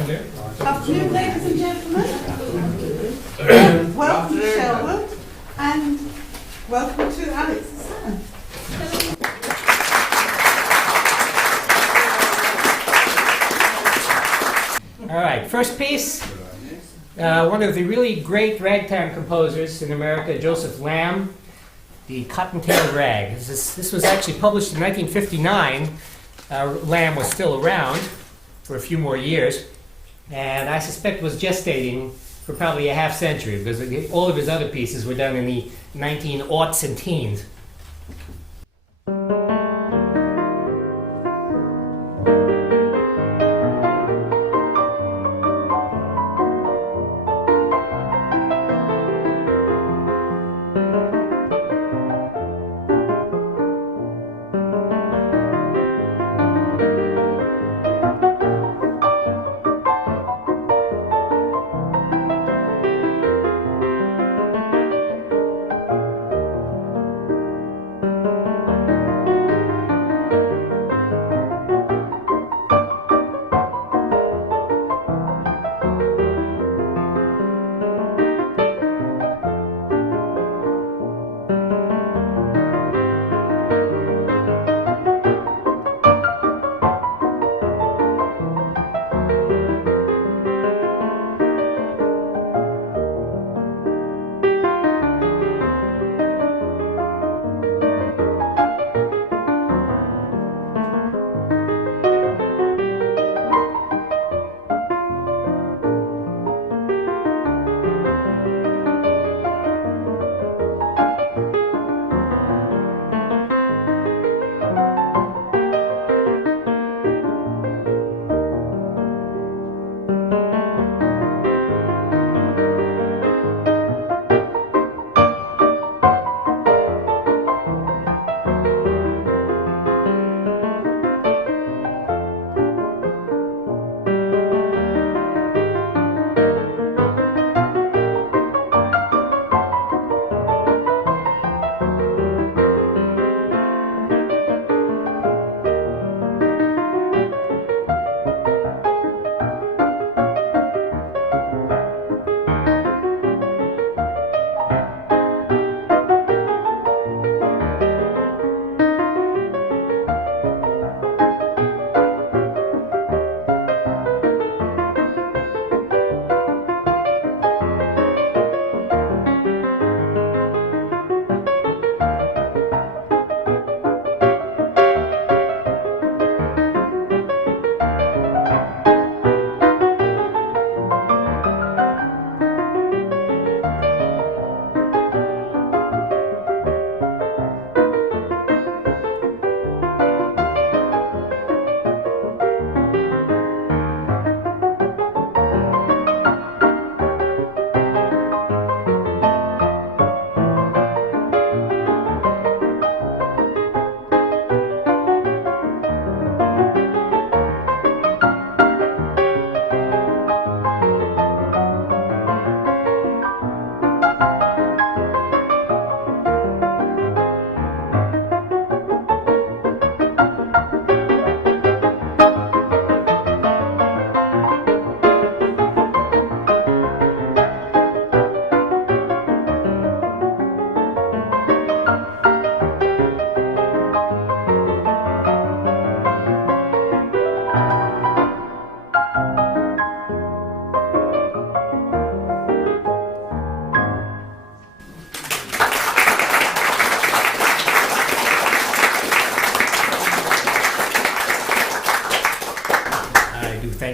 Afternoon, ladies and gentlemen. Welcome to Sherwood, and welcome to Alex Hassan. All right, first piece. One of the really great ragtime composers in America, Joseph Lamb, the Cottontail Rag. This was actually published in 1959. Lamb was still around for a few more years, and I suspect was gestating for probably a half century, because all of his other pieces were done in the 1900s and teens.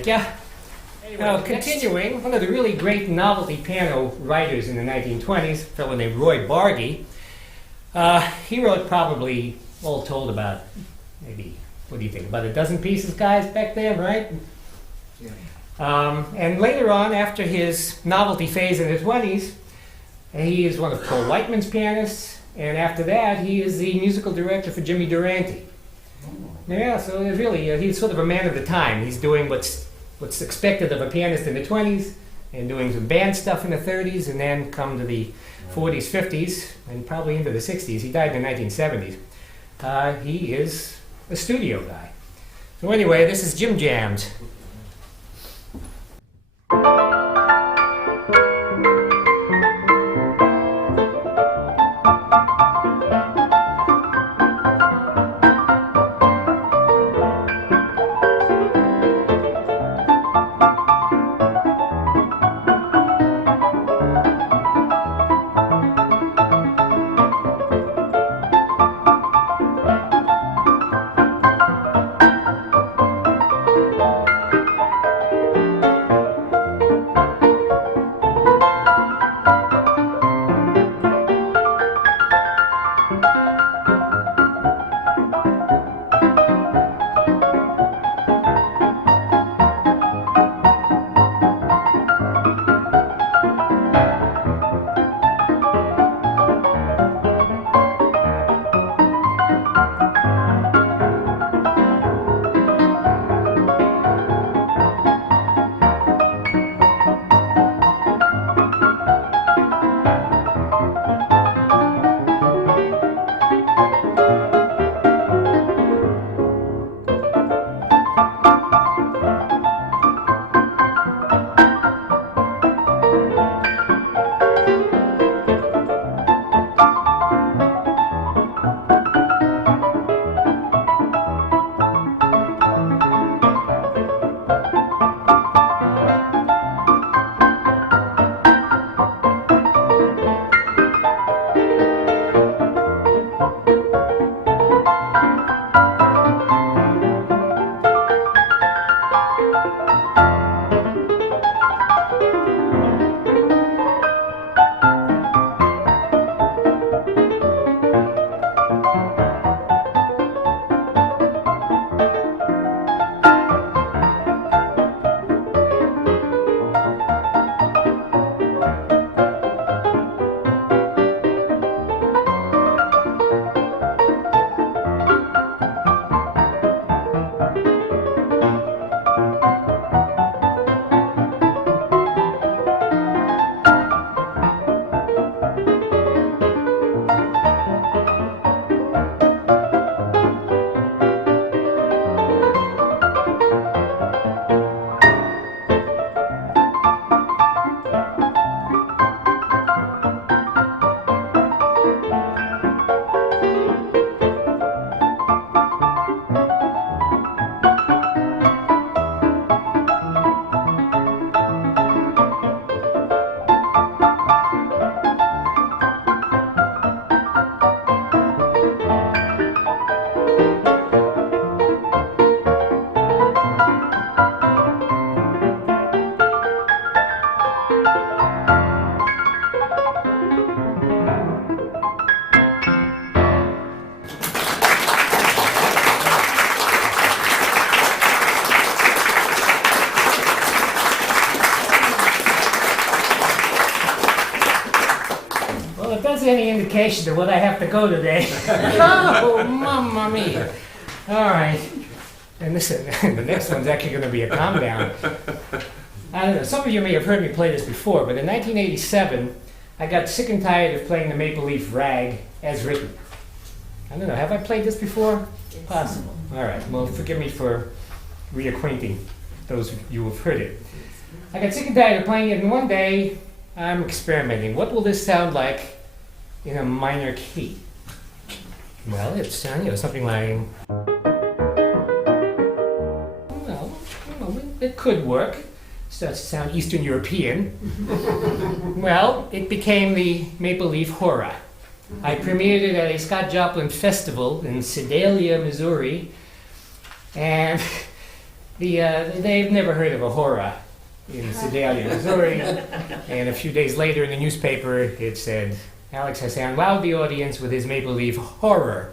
Yeah. Now, continuing, one of the really great novelty piano writers in the 1920s, a fellow named Roy Bargy, he wrote probably, all told, about maybe, what do you think, about a dozen pieces, guys, back then, right? Yeah. And later on, after his novelty phase in the 20s, he is one of Paul Whiteman's pianists, and after that, he is the musical director for Jimmy Durante. Yeah, so really, he's sort of a man of the time. He's doing what's expected of a pianist in the 20s, and doing some band stuff in the 30s, and then come to the 40s, 50s, and probably into the 60s. He died in the 1970s. He is a studio guy. So anyway, this is Jim Jams. any indication of what I have to go today. Oh, mamma mia. All right. And listen, the next one's actually going to be a calm down. I don't know, some of you may have heard me play this before, but in 1987, I got sick and tired of playing the Maple Leaf Rag as written. I don't know, have I played this before? Possible. All right, well, forgive me for reacquainting those of you who have heard it. I got sick and tired of playing it, and one day I'm experimenting. What will this sound like in a minor key? Well, it's something like. Well, it could work. Starts to sound Eastern European. Well, it became the Maple Leaf Hora. I premiered it at a Scott Joplin festival in Sedalia, Missouri, and they've never heard of a Hora in Sedalia, Missouri. And a few days later in the newspaper, it said, Alex Hassan wowed the audience with his Maple Leaf horror.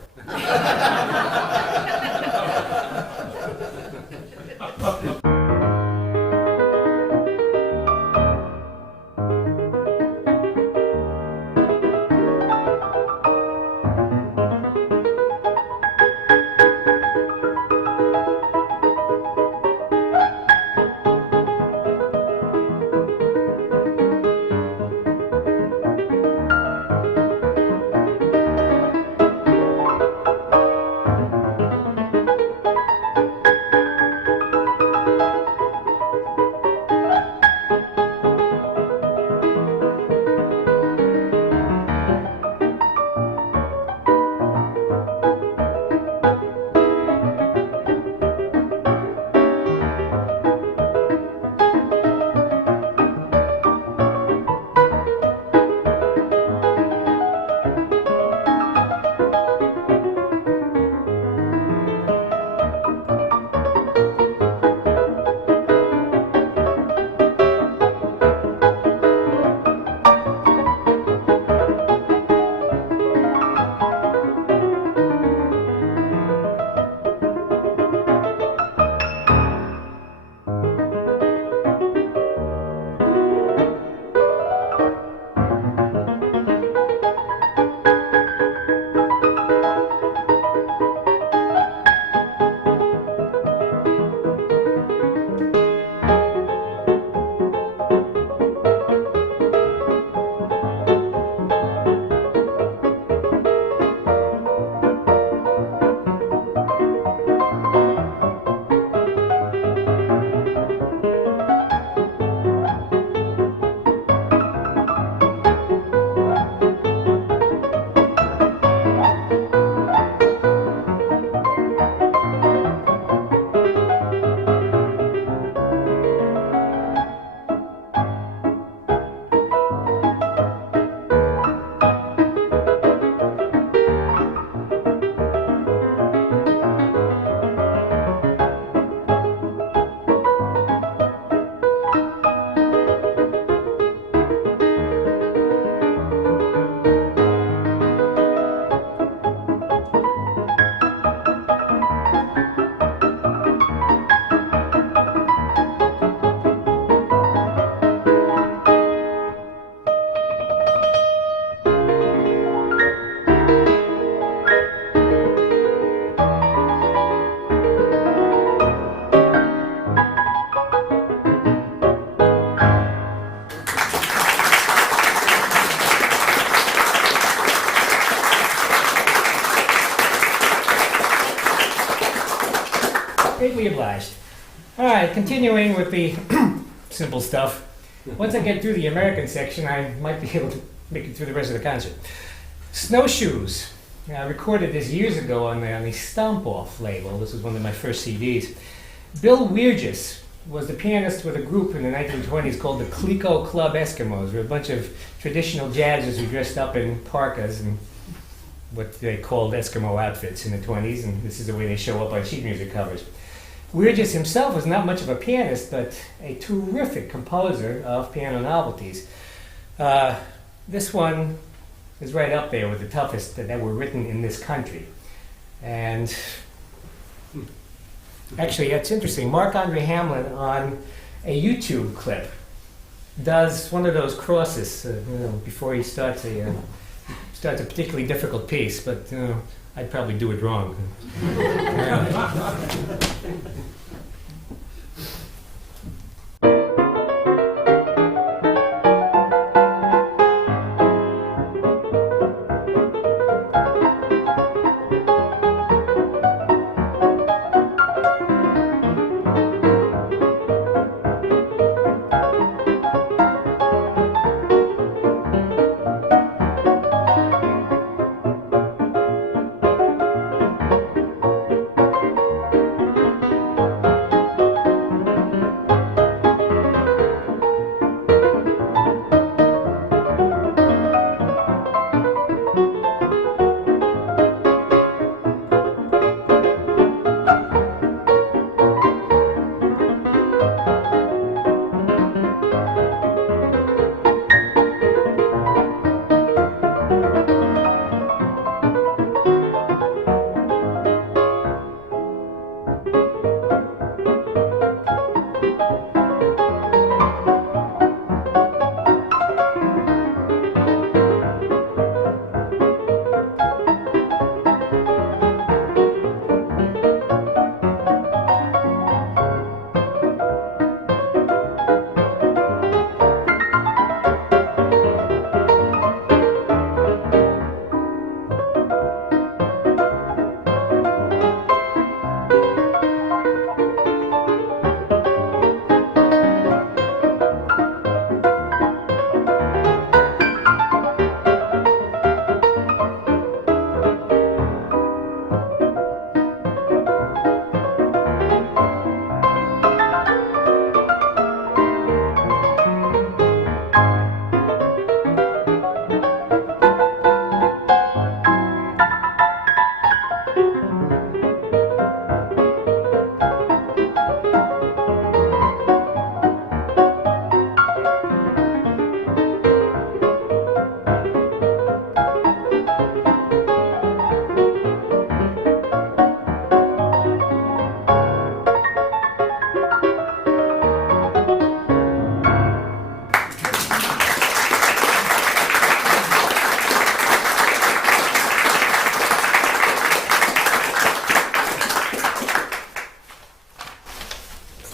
Greatly obliged. All right, continuing with the simple stuff. Once I get through the American section, I might be able to make it through the rest of the concert. Snowshoes. I recorded this years ago on the Stomp Off label. This was one of my first CDs. Bill Wirges was the pianist with a group in the 1920s called the Clico Club Eskimos. They were a bunch of traditional jazzers who dressed up in parkas and what they called Eskimo outfits in the 20s, and this is the way they show up on sheet music covers. Wirges himself was not much of a pianist, but a terrific composer of piano novelties. This one is right up there with the toughest that were written in this country. And actually, it's interesting. Marc-Andre Hamlin on a YouTube clip does one of those crosses, before he starts starts a particularly difficult piece, but I'd probably do it wrong. Yeah.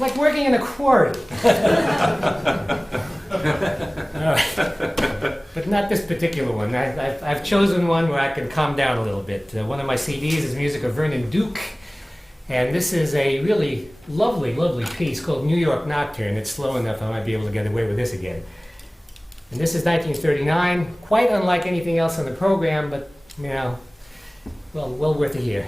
It's like working in a quarry. But not this particular one. I've chosen one where I can calm down a little bit. One of my CDs is music of Vernon, and this is a really lovely, lovely piece called New York Nocturne. It's slow enough I might be able to get away with this again. And this is 1939, quite unlike anything else on the program, but, you know, well worth a hear.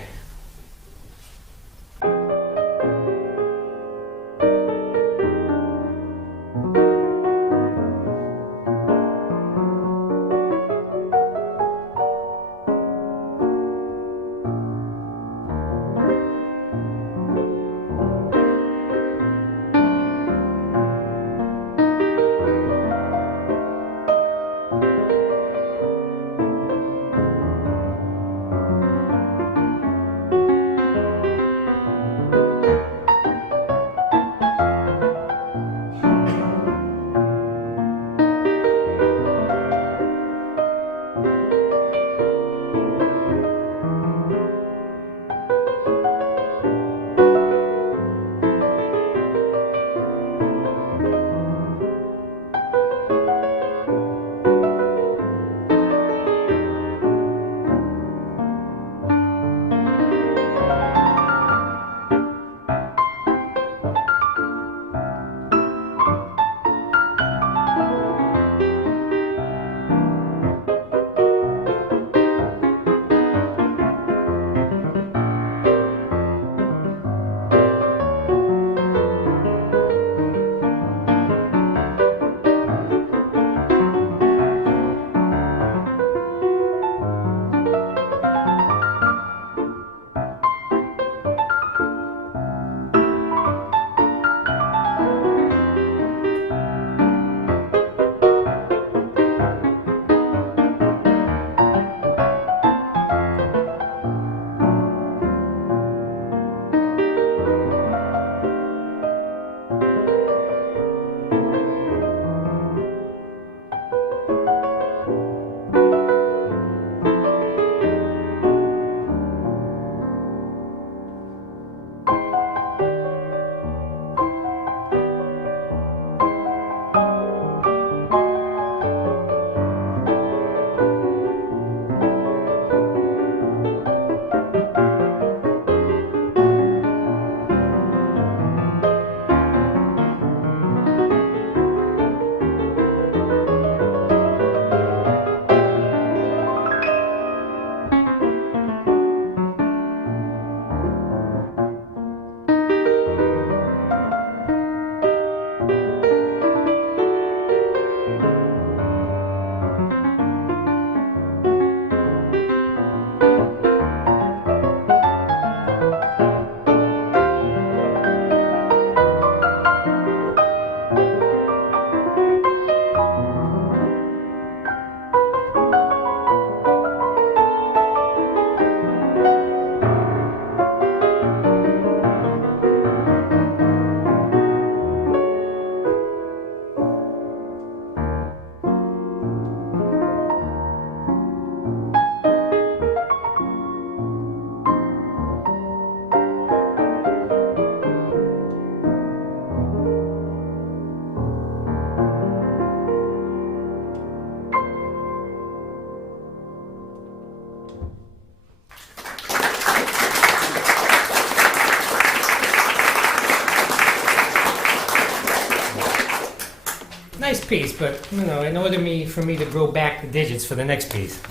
nice piece, but you know, in order for me to grow back the digits for the next piece.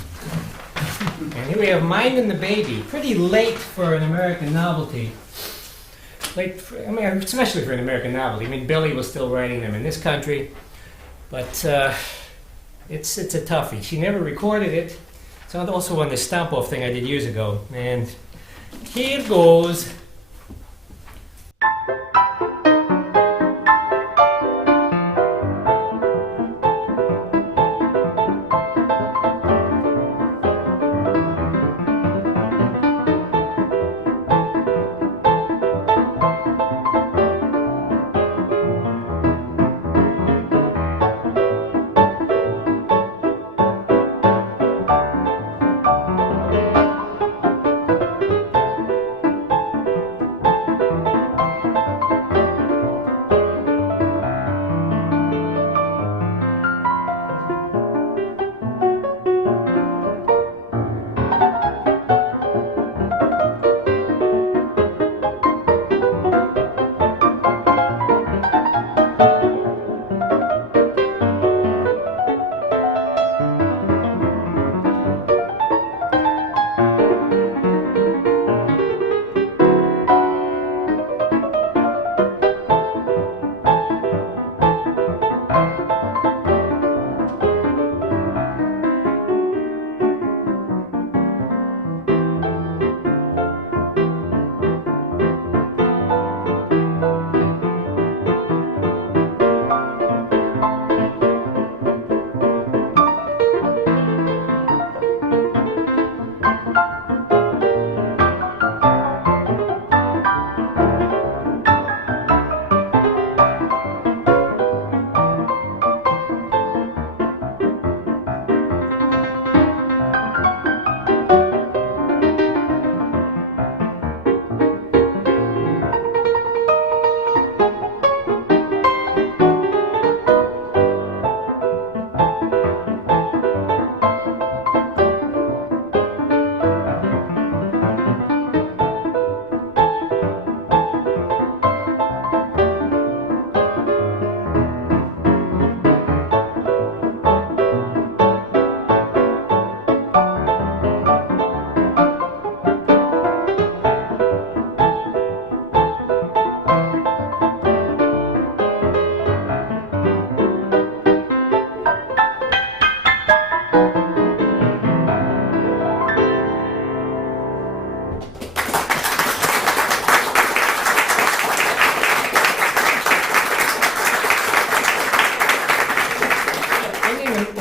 And here we have Mindin the Baby, pretty late for an American novelty. Especially for an American novelty. I mean, Billy was still writing them in this country, but it's a toughie. She never recorded it. It's also on the stomp-off thing I did years ago. And here goes.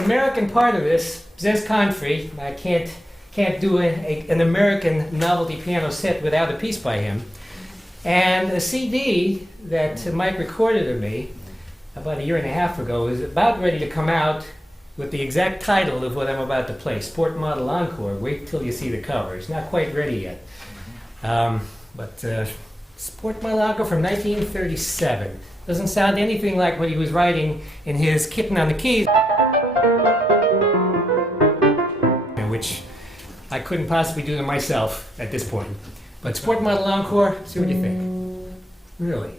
American part of this, says Confrey, I can't do an American novelty piano set without a piece by him. And a CD that Mike recorded of me about a year and a half ago is about ready to come out with the exact title of what I'm about to play, Sport Model Encore. Wait till you see the cover. It's not quite ready yet. But Sport Model Encore from 1937. Doesn't sound anything like what he was writing in his Kitten on the Keys, which I couldn't possibly do to myself at this point. But Sport Model Encore, see what you think. Really.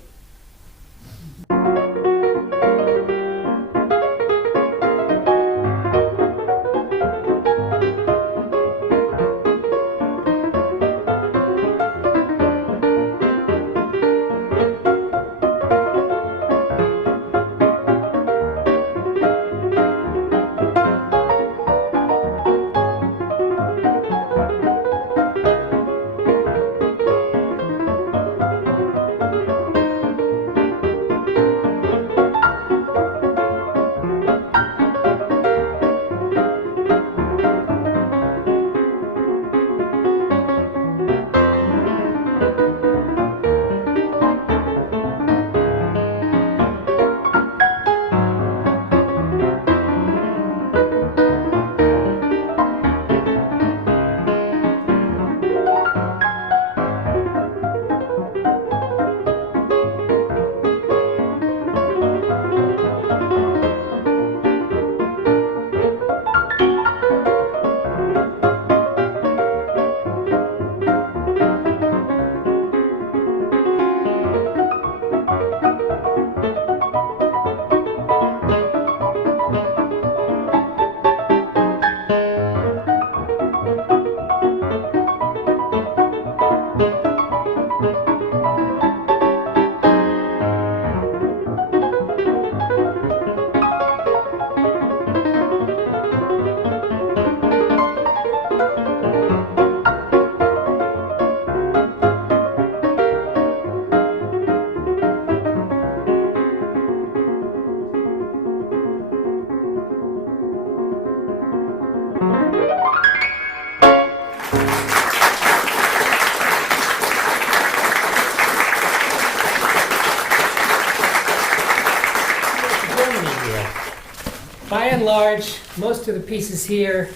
by and large, most of the pieces here,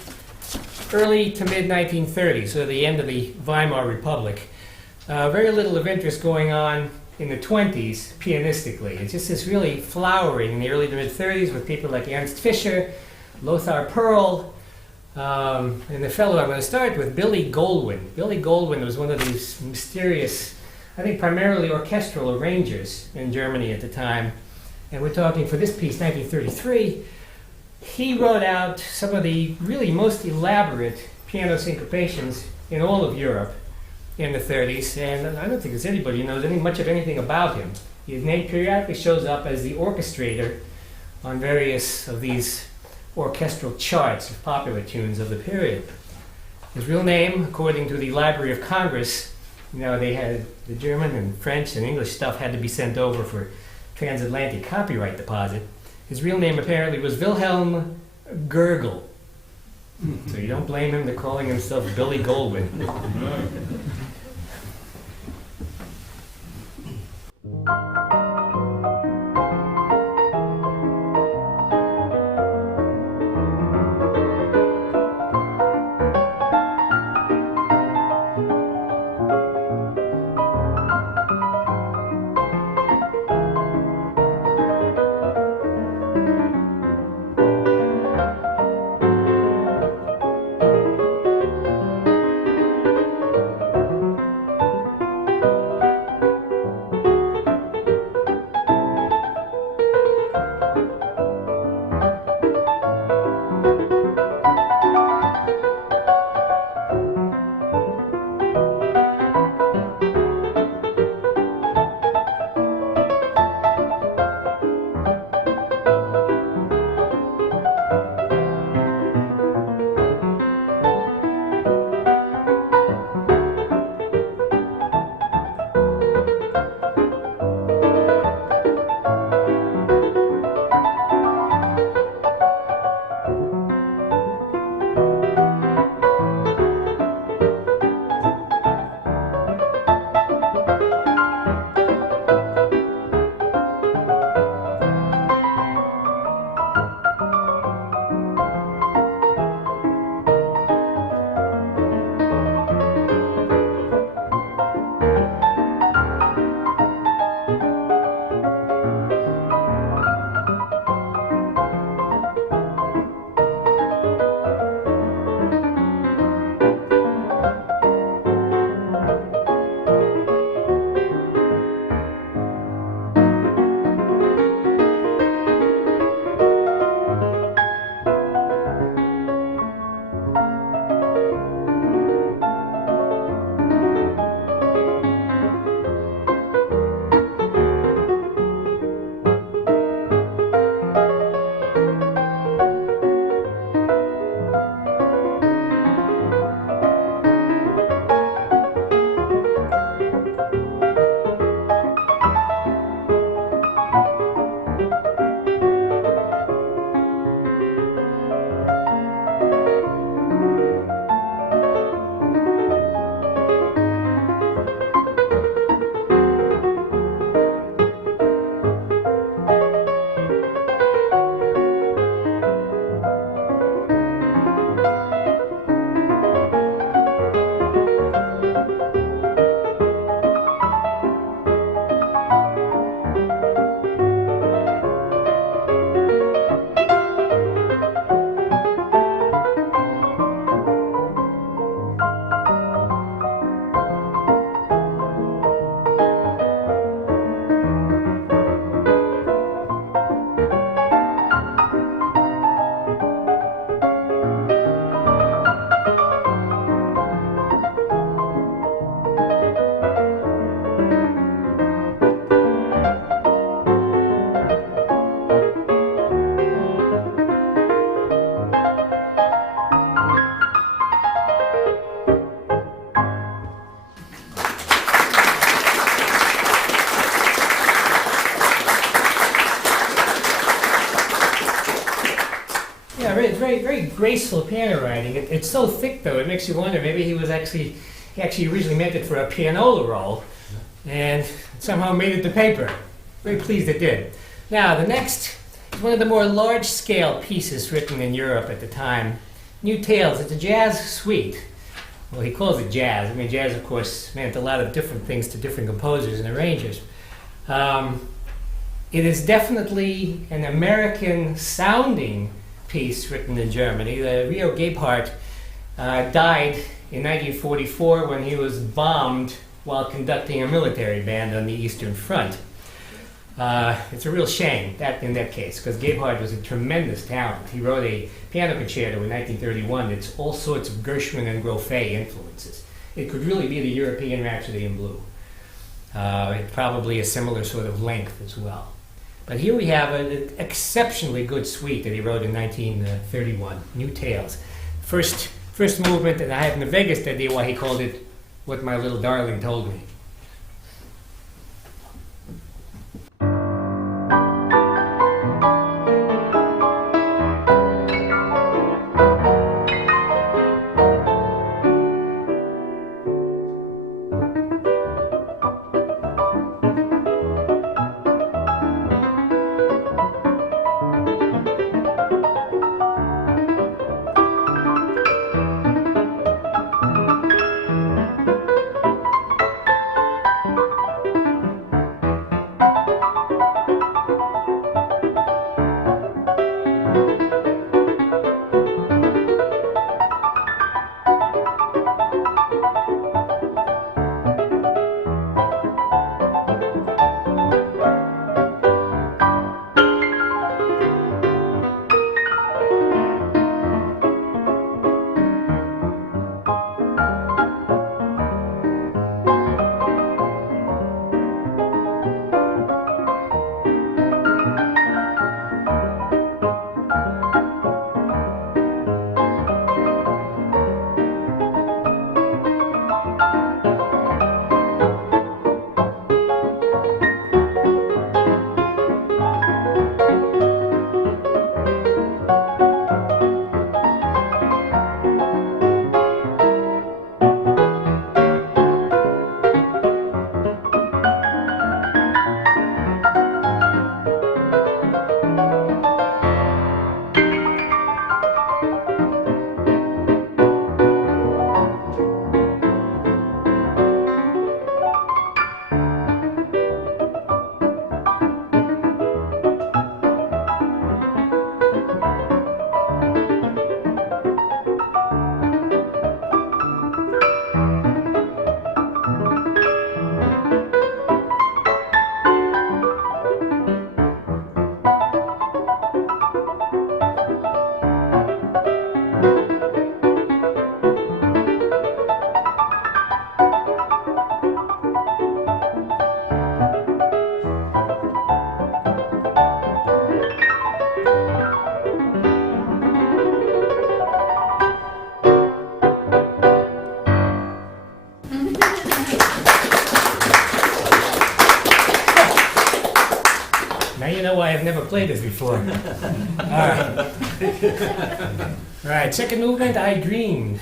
early to mid 1930s, so the end of the Weimar Republic. Very little of interest going on in the 20s pianistically. It's just this really flowering in the early to mid 30s with people like Ernst Fischer, Lothar Perl, and the fellow I'm going to start with, Billy Golwyn. Billy Golwyn was one of these mysterious, I think primarily orchestral arrangers in Germany at the time. And we're talking for this piece, 1933. He wrote out some of the really most elaborate piano syncopations in all of Europe in the 30s, and I don't think there's anybody who knows much of anything about him. His name periodically shows up as the orchestrator on various of these orchestral charts of popular tunes of the period. His real name, according to the Library of Congress, they had the German and French and English stuff had to be sent over for transatlantic copyright deposit. His real name apparently was Wilhelm Gurgel. So you don't blame him for calling himself Billy Golwyn. It's very graceful piano writing. It's so thick, though, it makes you wonder, maybe he actually originally meant it for a pianola roll, and somehow made it to paper. Very pleased it did. Now, the next It's one of the more large-scale pieces written in Europe at the time. New Tales, it's a jazz suite. Well, he calls it jazz. I mean, jazz, of course, meant a lot of different things to different composers and arrangers. It is definitely an American-sounding piece written in Germany. The Rio Gebhardt died in 1944 when he was bombed while conducting a military band on the Eastern Front. It's a real shame in that case, because Gebhardt was a tremendous talent. He wrote a piano concerto in 1931 that's all sorts of Gershwin and Grofé influences. It could really be the European Rhapsody in Blue. Probably a similar sort of length as well. But here we have an exceptionally good suite that he wrote in 1931, New Tales. First movement, and I have the vaguest idea why he called it What My Little Darling Told Me. I've never played this before. All right, second movement, I Dreamed.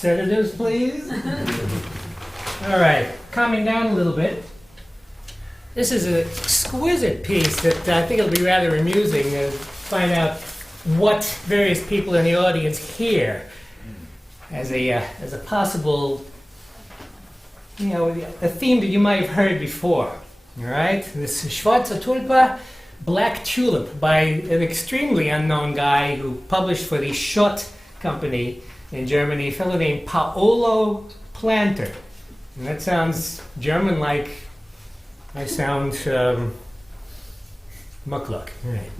sedatives, please. All right, calming down a little bit. This is an exquisite piece that I think it'll be rather amusing to find out what various people in the audience hear as a possible, a theme that you might have heard before. All right, this is Schwarze Tulpe, Black Tulip, by an extremely unknown guy who published for the Schott Company in Germany, a fellow named Paolo Planter. And that sounds German-like. I sound mukluk. All right.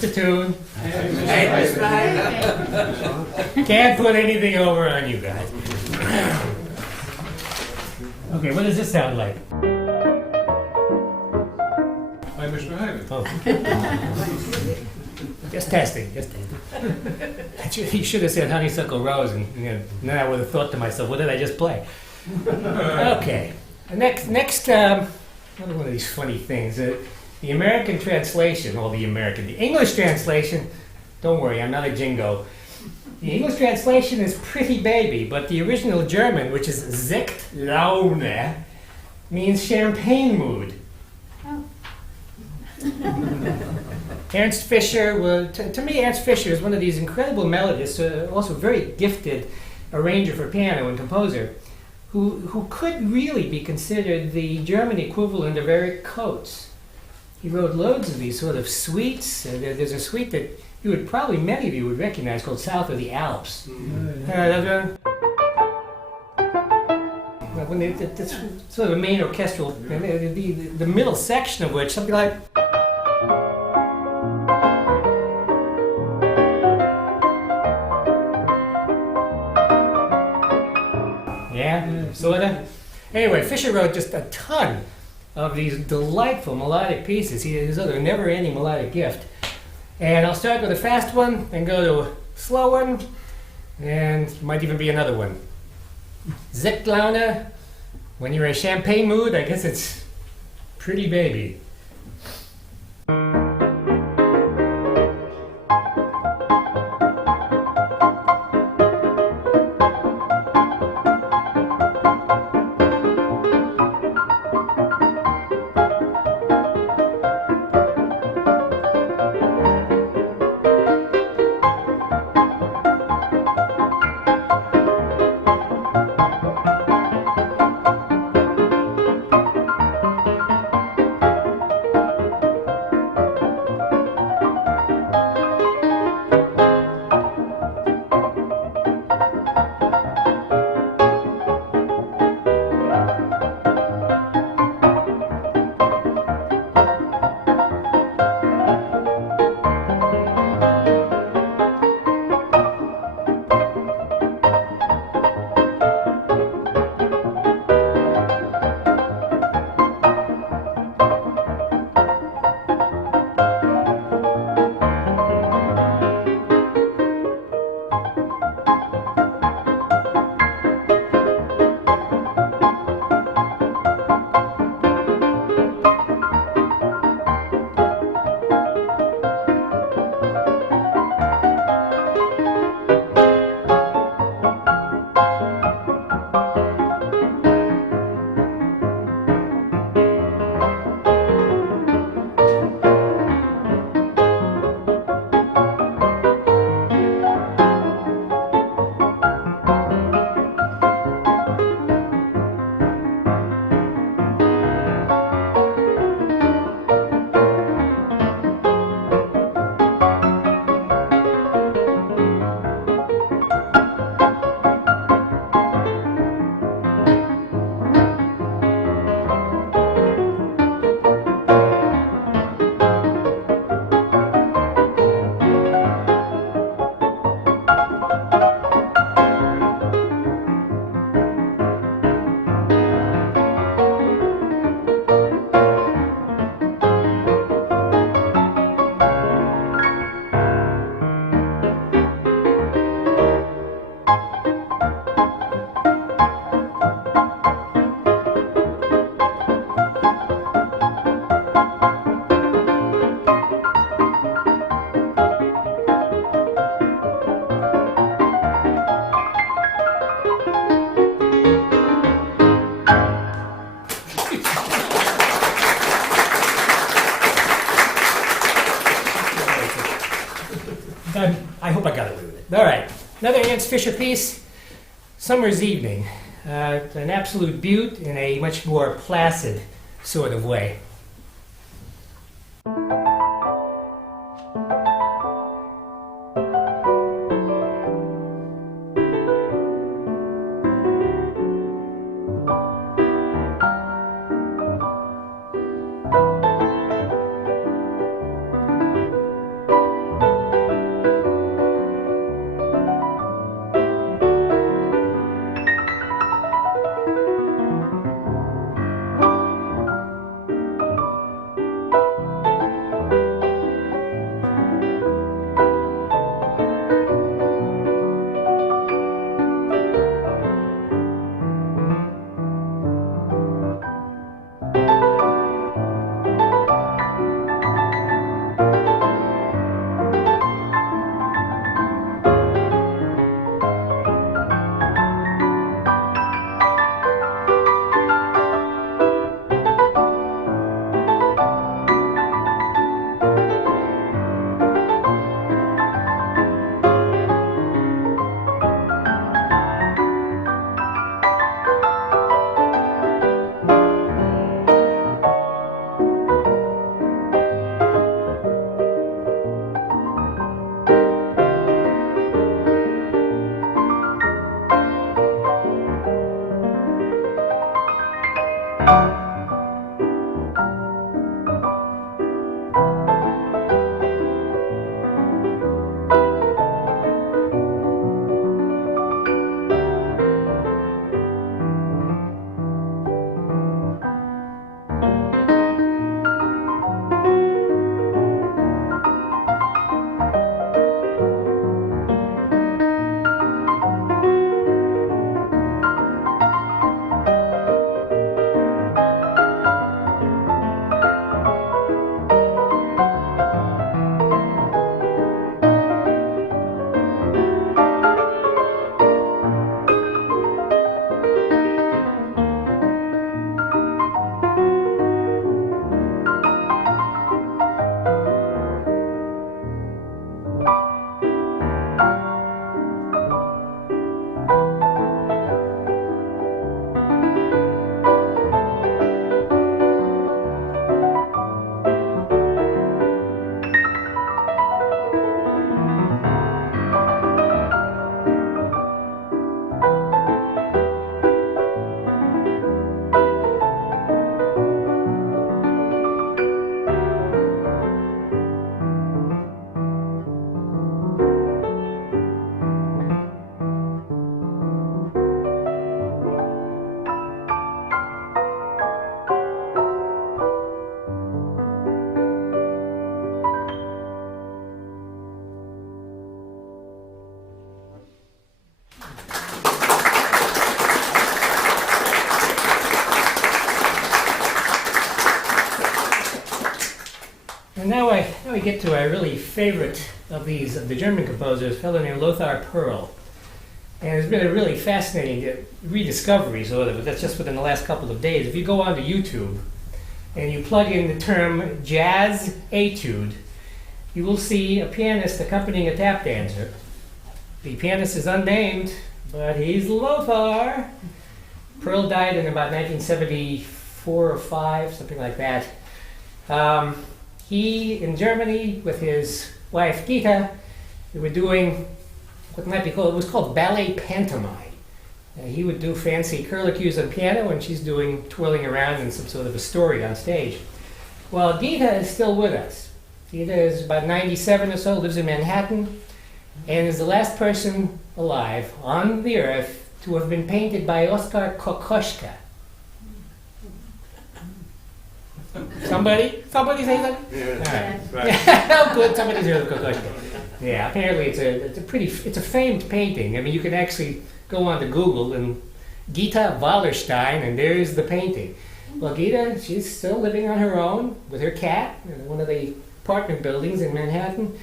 the tune. Can't put anything over on you guys. Okay, what does this sound like? Hi, Mr. Hyman. Oh. Just testing, just testing. You should have said Honeysuckle Rose, and then I would have thought to myself, what did I just play? Okay. Next, another one of these funny things. The American translation, or the English translation, don't worry, I'm not a jingo. The English translation is Pretty Baby, but the original German, which is Sekt Laune, means champagne mood. Oh. Ernst Fischer, to me, Ernst Fischer is one of these incredible melodists, also very gifted arranger for piano and composer, who could really be considered the German equivalent of Eric Coates. He wrote loads of these sort of suites. There's a suite that many of you would recognize, called South of the Alps. When it's sort of a main orchestral, the middle section of which, something like... Yeah, sort of. Anyway, Fischer wrote just a ton of these delightful melodic pieces. He has a never-ending melodic gift. And I'll start with a fast one, and go to a slow one, and might even be another one. Sekt Laune, when you're in champagne mood, I guess it's Pretty Baby. I hope I got away with it. All right, another Ernst Fischer piece, Summer's Evening. An absolute beaut in a much more placid sort of way. Now we get to a really favorite of these, of the German composers, a fellow named Lothar Perl. And it's been a really fascinating rediscovery, sort of, but that's just within the last couple of days. If you go onto YouTube and you plug in the term jazz etude, you will see a pianist accompanying a tap dancer. The pianist is unnamed, but he's Lothar. Perl died in about 1974 or 5, something like that. He, in Germany, with his wife Gita, they were doing what might be called, it was called ballet pantomime. He would do fancy curlicues on piano, and she's doing twirling around in some sort of a story on stage. Well, Gita is still with us. Gita is about 97 or so, lives in Manhattan, and is the last person alive on the earth to have been painted by Oskar Kokoschka. Somebody say something? Yeah. Right. Oh, good. Somebody's heard of Kokoschka. Yeah, apparently it's a famed painting. I mean, you can actually go onto Google and Gita Wallerstein, and there's the painting. Well, Gita, she's still living on her own with her cat in one of the apartment buildings in Manhattan,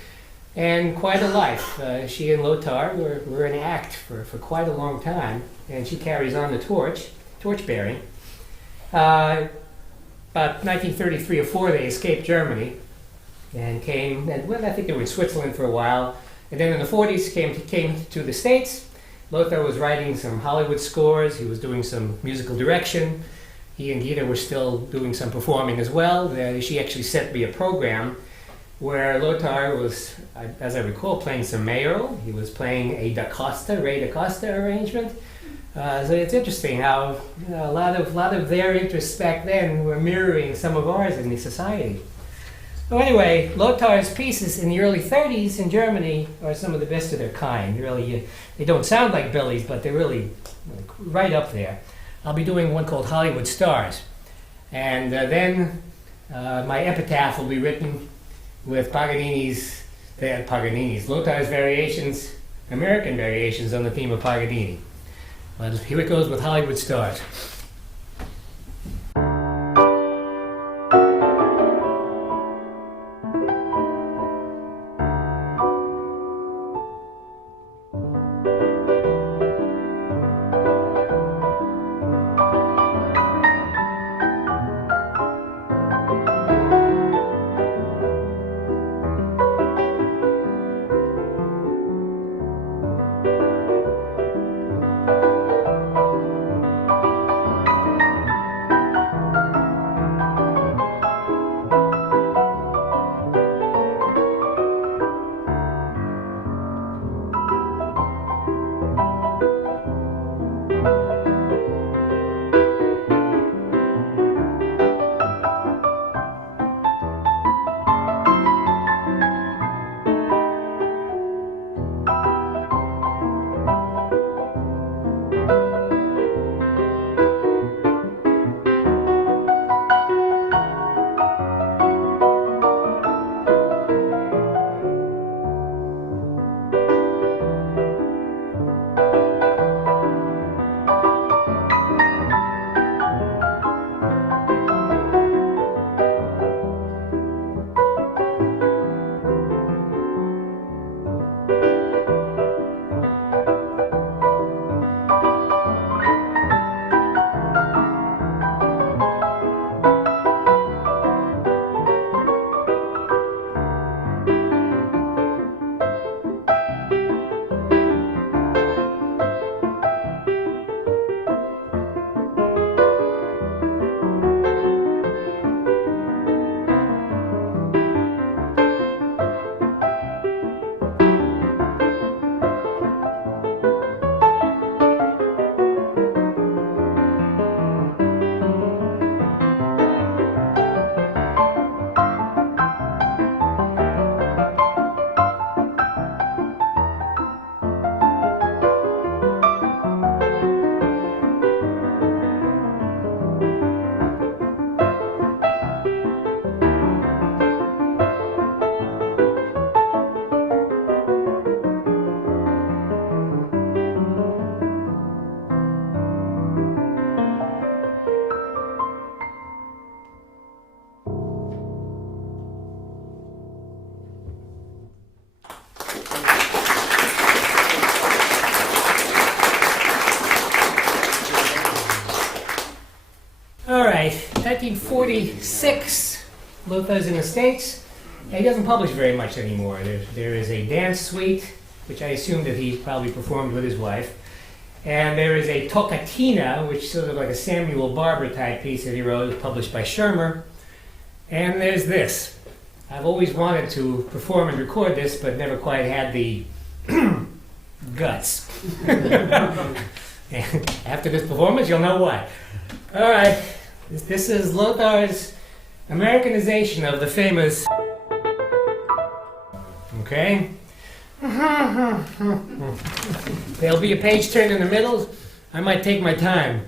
and quite a life. She and Lothar were an act for quite a long time, and she carries on the torch bearing. About 1933 or 4, they escaped Germany and came, and well, I think they were in Switzerland for a while, and then in the 40s came to the States. Lothar was writing some Hollywood scores. He was doing some musical direction. He and Gita were still doing some performing as well. She actually sent me a program where Lothar was, as I recall, playing some Mayerl. He was playing a Ray Da Costa arrangement. So it's interesting how a lot of their interests back then were mirroring some of ours in the society. So anyway, Lothar's pieces in the early 30s in Germany are some of the best of their kind. Really, they don't sound like Billy's, but they're really right up there. I'll be doing one called Hollywood Stars. And then my epitaph will be written with Paganini's, Lothar's variations, American variations on the theme of Paganini. But here it goes with Hollywood Stars. 1946, Lothar's in the States. And he doesn't publish very much anymore. There is a dance suite, which I assume that he probably performed with his wife. And there is a toccatina, which is sort of like a Samuel Barber type piece that he wrote, published by Schirmer. And there's this. I've always wanted to perform and record this, but never quite had the guts. And after this performance, you'll know why. All right, this is Lothar's Americanization of the famous. Okay. There'll be a page turn in the middle. I might take my time.